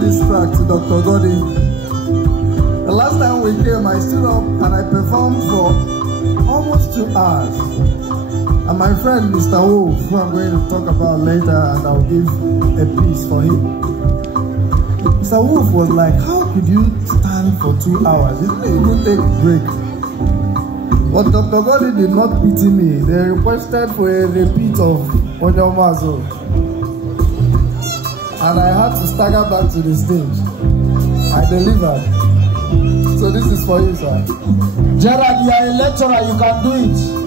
This track to Dr. Godi. The last time we came, I stood up and I performed for almost 2 hours. And my friend Mr. Wolf, who I'm going to talk about later, and I'll give a piece for him. Mr. Wolf was like, how could you stand for 2 hours? You didn't even take a break. But Dr. Godi did not pity me. They requested for a repeat of Onyomazo. And I had to stagger back to the stage. I delivered. So this is for you, sir. Gerald, you are a lecturer, you can do it.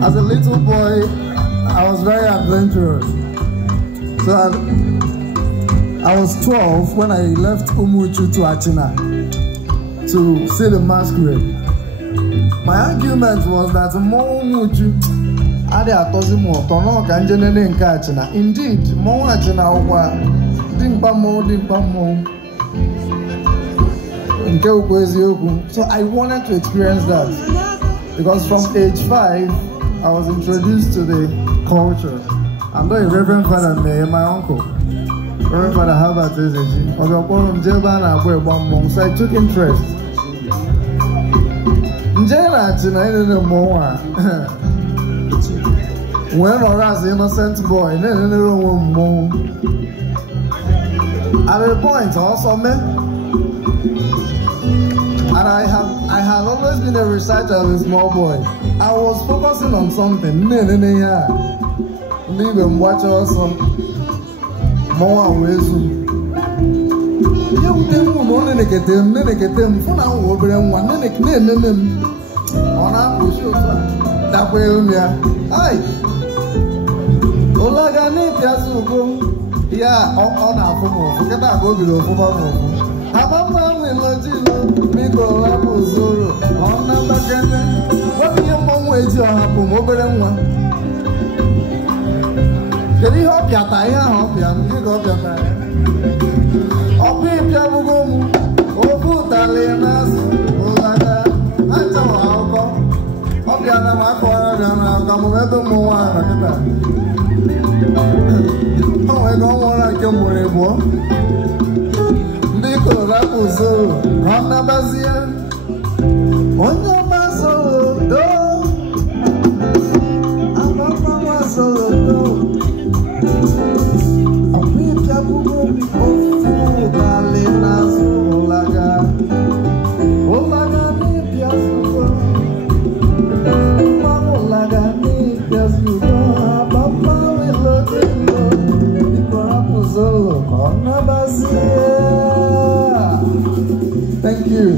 As a little boy, I was very adventurous. So I was 12 when I left Umuchu to Achina to see the masquerade. My argument was that Umuchu ade atozimo tono kanjene nke Achina. Indeed, mo Achina okwa dimpa mo. So I wanted to experience that. Because from age 5, I was introduced to the culture. I'm not a Reverend Father, my uncle. Reverend Father Herbert Ezeji. So I took interest. When I was an innocent boy, at a point also man, and I had always been a reciter as a small boy. I was focusing on something. Leave and watch also more ways. You get them for now over and one nickname on our show that way. Aye. Olagani Piazuko, yeah, on our phone. Forget that go below for my have a family logino, Nicola Puzuro, on number 10. What do you mom wait to happen over than one? Can you help your tire? Help you, you got your tire. Or people will go, oh, good, Alianas, Olaga, I tell alcohol. Hope you are not corner and I'll come over more. Oh, I don't want to come with a boy. Nicola Puzzo, Rana Bazia, on your muscle, do. I'm a muscle, do. A pizza will be off, Galinas, Olaga. Olaga, Piazzuko. Olaga, Piazzuko. Thank you.